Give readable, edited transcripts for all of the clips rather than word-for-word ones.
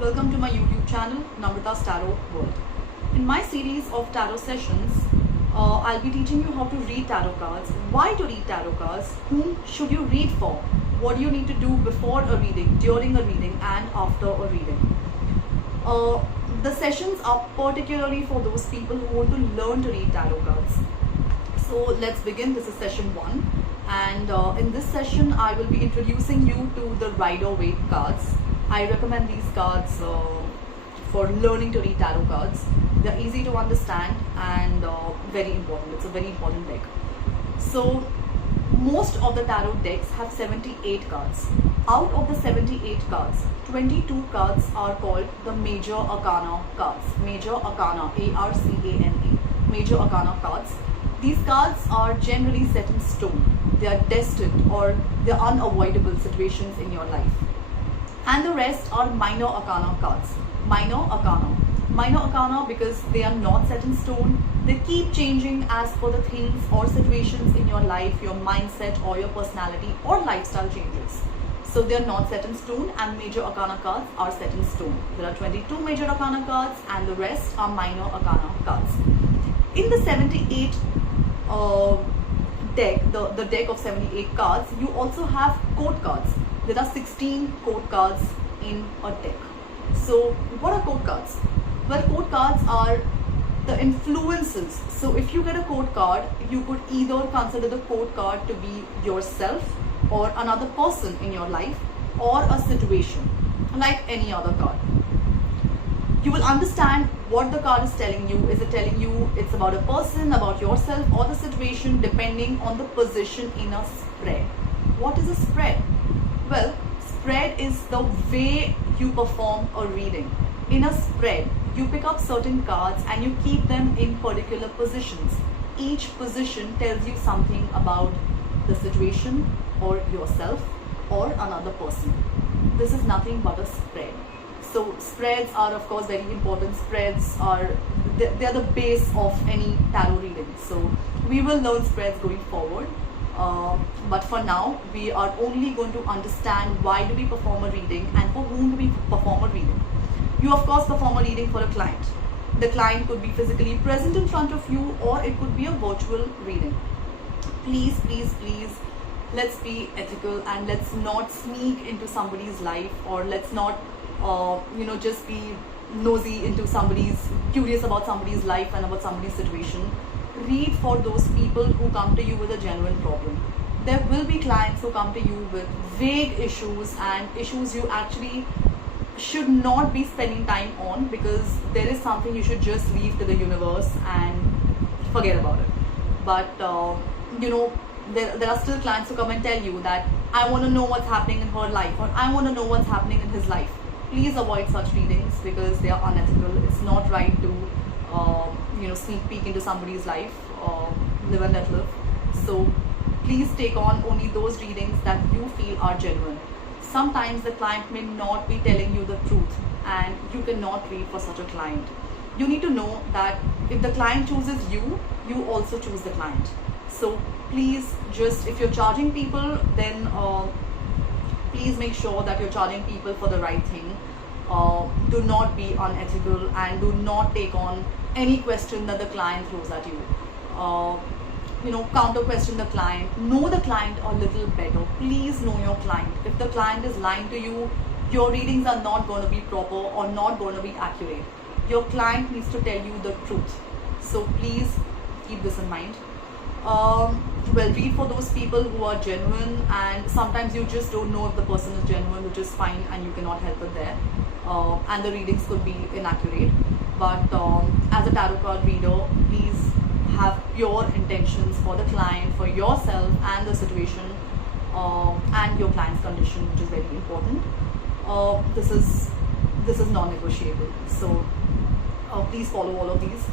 Welcome to my YouTube channel, Namrata's Tarot World. In my series of tarot sessions, I'll be teaching you how to read tarot cards, why to read tarot cards, whom should you read for, what do you need to do before a reading, during a reading, and after a reading. The sessions are particularly for those people who want to learn to read tarot cards. So let's begin. This is session 1, and in this session I will be introducing you to the Waite cards. I recommend these cards for learning to read tarot cards. They're easy to understand and very important. It's a very important deck. So most of the tarot decks have 78 cards. Out of the 78 cards, 22 cards are called the Major Arcana cards. Major Arcana, A-R-C-A-N-A, Major Arcana cards. These cards are generally set in stone. They are destined or they are unavoidable situations in your life. And the rest are Minor Arcana cards. Minor Arcana because they are not set in stone. They keep changing as per the things or situations in your life, your mindset or your personality or lifestyle changes. So they are not set in stone, and Major Arcana cards are set in stone. There are 22 Major Arcana cards and the rest are Minor Arcana cards. In the 78 deck, the deck of 78 cards, you also have court cards. There are 16 court cards in a deck. So what are court cards? Well, court cards are the influences. So if you get a court card, you could either consider the court card to be yourself or another person in your life or a situation, like any other card. You will understand what the card is telling you. Is it telling you it's about a person, about yourself, or the situation, depending on the position in a spread. What is a spread? Well, spread is the way you perform a reading. In a spread, you pick up certain cards and you keep them in particular positions. Each position tells you something about the situation or yourself or another person. This is nothing but a spread. So spreads are of course very important. Spreads are they are the base of any tarot reading. So we will learn spreads going forward. But for now, we are only going to understand why do we perform a reading and for whom do we perform a reading. You of course perform a reading for a client. The client could be physically present in front of you, or it could be a virtual reading. Please, let's be ethical and let's not sneak into somebody's life, or let's not just be nosy into curious about somebody's life and about somebody's situation. Read for those people who come to you with a genuine problem. There will be clients who come to you with vague issues and issues you actually should not be spending time on, because there is something you should just leave to the universe and forget about it. But there are still clients who come and tell you that I want to know what's happening in her life, or I want to know what's happening in his life. Please avoid such readings because they are unethical. It's not right to sneak peek into somebody's life. Live and let live. So please take on only those readings that you feel are genuine. Sometimes the client may not be telling you the truth, and you cannot read for such a client. You need to know that if the client chooses you, you also choose the client. So please, just if you're charging people, then please make sure that you're charging people for the right thing. Do not be unethical and do not take on any question that the client throws at you. Counter question the client. Know the client a little better. Please know your client. If the client is lying to you, your readings are not going to be proper or not going to be accurate. Your client needs to tell you the truth. So please keep this in mind. Read for those people who are genuine, and sometimes you just don't know if the person is genuine, which is fine, and you cannot help it there. And the readings could be inaccurate. But as a tarot card reader, please have pure intentions for the client, for yourself and the situation, and your client's condition, which is very important. This is non-negotiable. So please follow all of these.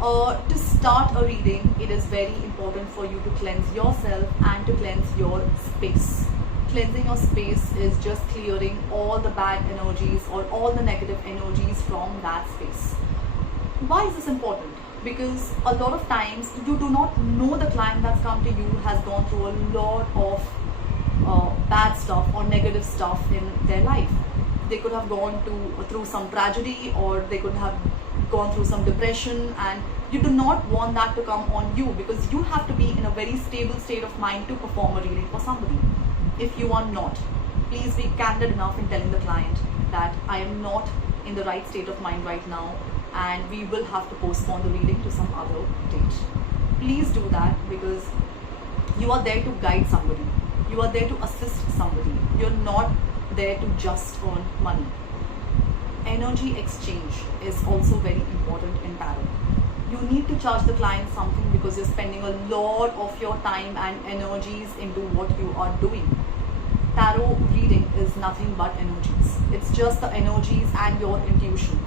To start a reading, it is very important for you to cleanse yourself and to cleanse your space. Cleansing your space is just clearing all the bad energies or all the negative energies from that space. Why is this important? Because a lot of times you do not know the client that's come to you has gone through a lot of bad stuff or negative stuff in their life. they could have gone through some tragedy, or they could have gone through some depression, and you do not want that to come on you, because you have to be in a very stable state of mind to perform a reading for somebody. If you are not, please be candid enough in telling the client that I am not in the right state of mind right now, and we will have to postpone the reading to some other date. Please do that, because you are there to guide somebody. You are there to assist somebody. You're not there to just earn money. Energy exchange is also very important in tarot. You need to charge the client something, because you're spending a lot of your time and energies into what you are doing. Tarot reading is nothing but energies. It's just the energies and your intuition.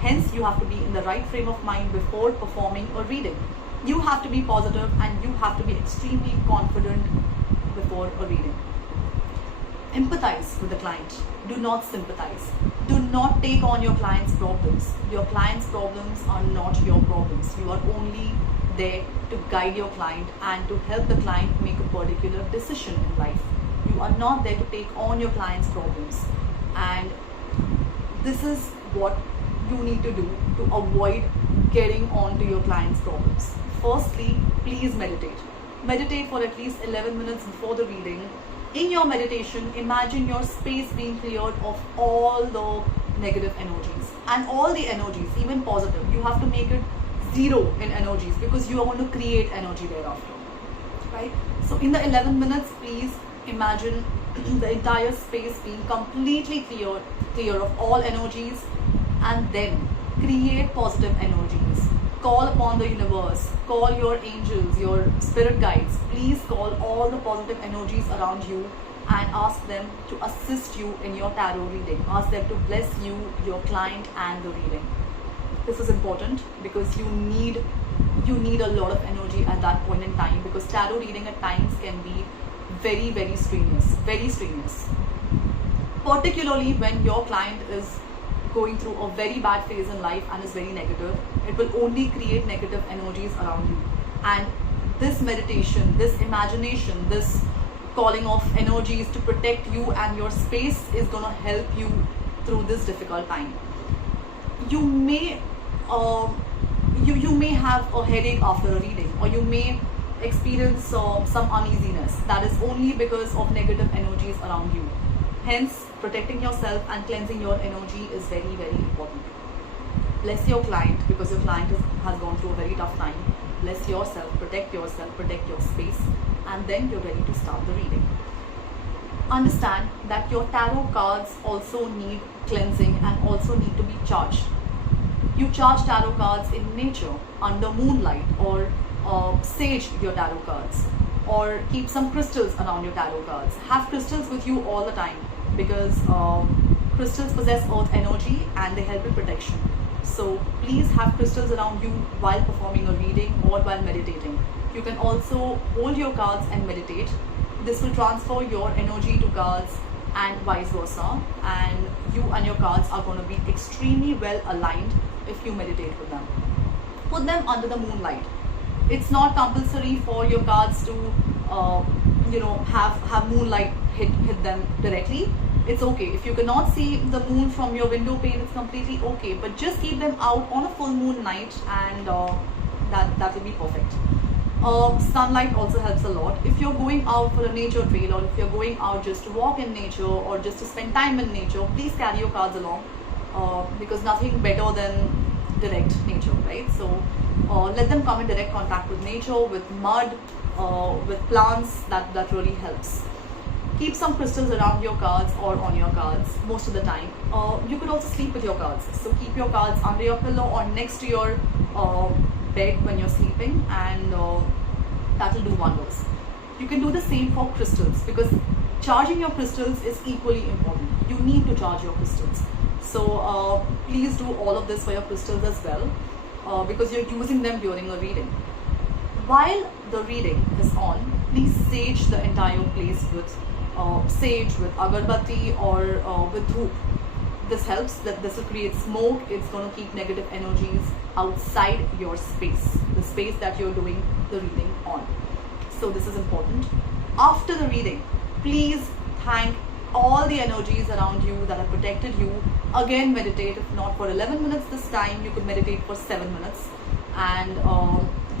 Hence, you have to be in the right frame of mind before performing a reading. You have to be positive, and you have to be extremely confident before a reading. Empathize with the client. Do not sympathize. Do not take on your client's problems. Your client's problems are not your problems. You are only there to guide your client and to help the client make a particular decision in life. You are not there to take on your client's problems. And this is what you need to do to avoid getting on to your client's problems. Firstly, please meditate. Meditate for at least 11 minutes before the reading. In your meditation, imagine your space being cleared of all the negative energies, and all the energies, even positive. You have to make it zero in energies, because you are going to create energy thereafter, right? So in the 11 minutes, please imagine the entire space being completely clear of all energies, and then create positive energies. Call upon the universe, call your angels, your spirit guides. Please call all the positive energies around you and ask them to assist you in your tarot reading. Ask them to bless you, your client, and the reading. This is important, because you need a lot of energy at that point in time, because tarot reading at times can be very, very strenuous, particularly when your client is going through a very bad phase in life and is very negative. It will only create negative energies around you, and this meditation, this imagination, this calling of energies to protect you and your space is going to help you through this difficult time. You may you may have a headache after a reading, or you may experience some uneasiness. That is only because of negative energies around you. Hence, protecting yourself and cleansing your energy is very, very important. Bless your client, because your client has gone through a very tough time. Bless yourself, protect your space, and then you're ready to start the reading. Understand that your tarot cards also need cleansing and also need to be charged. You charge tarot cards in nature, under moonlight, or sage your tarot cards, or keep some crystals around your tarot cards. Have crystals with you all the time, because crystals possess earth energy and they help in protection. So please have crystals around you while performing a reading or while meditating. You can also hold your cards and meditate. This will transfer your energy to cards and vice versa, and you and your cards are going to be extremely well aligned if you meditate with them. Put them under the moonlight. It's not compulsory for your cards to have moonlight hit them directly. It's okay. If you cannot see the moon from your window pane, it's completely okay. But just keep them out on a full moon night, and that will be perfect. Sunlight also helps a lot. If you're going out for a nature trail, or if you're going out just to walk in nature or just to spend time in nature, please carry your cards along, because nothing better than direct nature, right? So let them come in direct contact with nature, with mud, with plants. That really helps. Keep some crystals around your cards or on your cards most of the time. You could also sleep with your cards. So keep your cards under your pillow or next to your bed when you're sleeping, and that will do wonders. You can do the same for crystals, because charging your crystals is equally important. You need to charge your crystals. So please do all of this for your crystals as well, because you're using them during a reading. While the reading is on, please sage the entire place with sage, with agarbatti, or with dhoop. This helps. That this will create smoke. It's going to keep negative energies outside your space, the space that you're doing the reading on. So this is important. After the reading, please thank all the energies around you that have protected you. Again, meditate. If not for 11 minutes this time, you could meditate for 7 minutes. And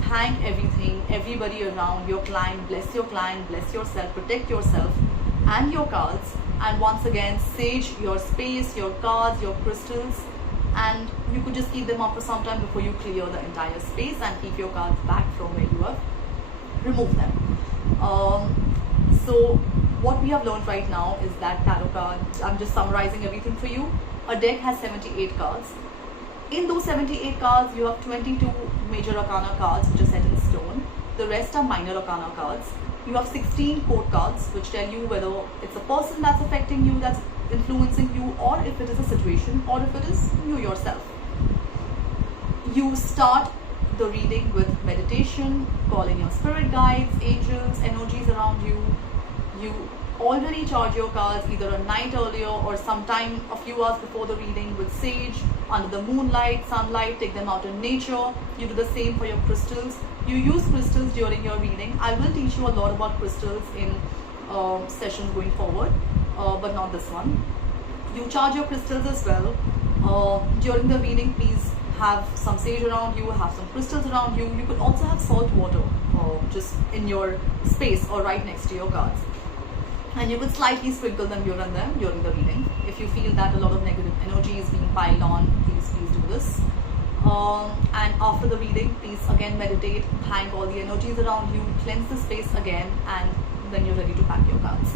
thank everything, everybody around your client. Bless your client, bless yourself, protect yourself and your cards. And once again, sage your space, your cards, your crystals. And you could just keep them up for some time before you clear the entire space and keep your cards back from where you have removed them. So what we have learned right now is that tarot card, I'm just summarizing everything for you. A deck has 78 cards. In those 78 cards, you have 22 major arcana cards which are set in stone. The rest are minor arcana cards. You have 16 court cards which tell you whether it's a person that's affecting you, that's influencing you, or if it is a situation, or if it is you yourself. You start the reading with meditation, calling your spirit guides, angels, energies around you. You already charge your cards either a night earlier or sometime a few hours before the reading with sage, under the moonlight, sunlight. Take them out in nature. You do the same for your crystals. You use crystals during your reading. I will teach you a lot about crystals in sessions going forward, but not this one. You charge your crystals as well. During the reading, please have some sage around you, have some crystals around you. You could also have salt water just in your space or right next to your cards. And you could slightly sprinkle them here and there during the reading. If you feel that a lot of negative energy is being piled on, please do this. And after the reading, please again meditate, thank all the energies around you, cleanse the space again, and then you're ready to pack your cards.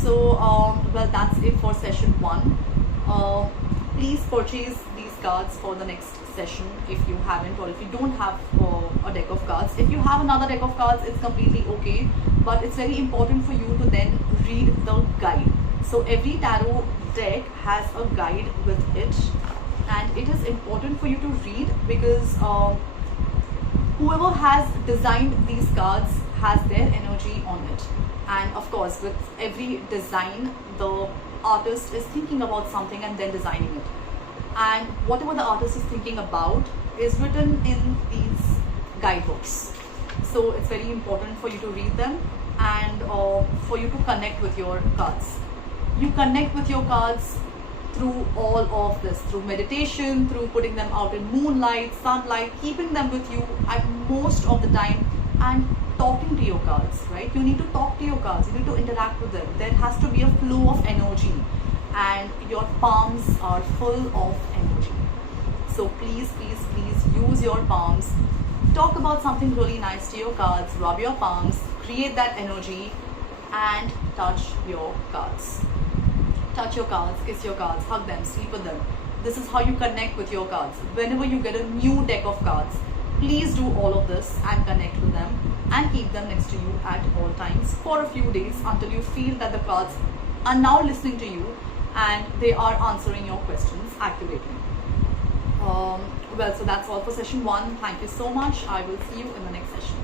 So, well, that's it for session 1. Please purchase these cards for the next session if you haven't, or if you don't have a deck of cards. If you have another deck of cards, it's completely okay, but it's very important for you to then read the guide. So every tarot deck has a guide with it, and it is important for you to read because whoever has designed these cards has their energy on it. And of course, with every design, the artist is thinking about something and then designing it. And whatever the artist is thinking about is written in these guidebooks. So it's very important for you to read them and for you to connect with your cards. You connect with your cards through all of this, through meditation, through putting them out in moonlight, sunlight, keeping them with you at most of the time, and talking to your cards, right? You need to talk to your cards, you need to interact with them. There has to be a flow of energy, and your palms are full of energy. So please use your palms. Talk about something really nice to your cards, rub your palms, create that energy, and touch your cards. Touch your cards, kiss your cards, hug them, sleep with them. This is how you connect with your cards. Whenever you get a new deck of cards, please do all of this and connect with them and keep them next to you at all times for a few days until you feel that the cards are now listening to you and they are answering your questions accurately. Well, so that's all for session 1. Thank you so much. I will see you in the next session.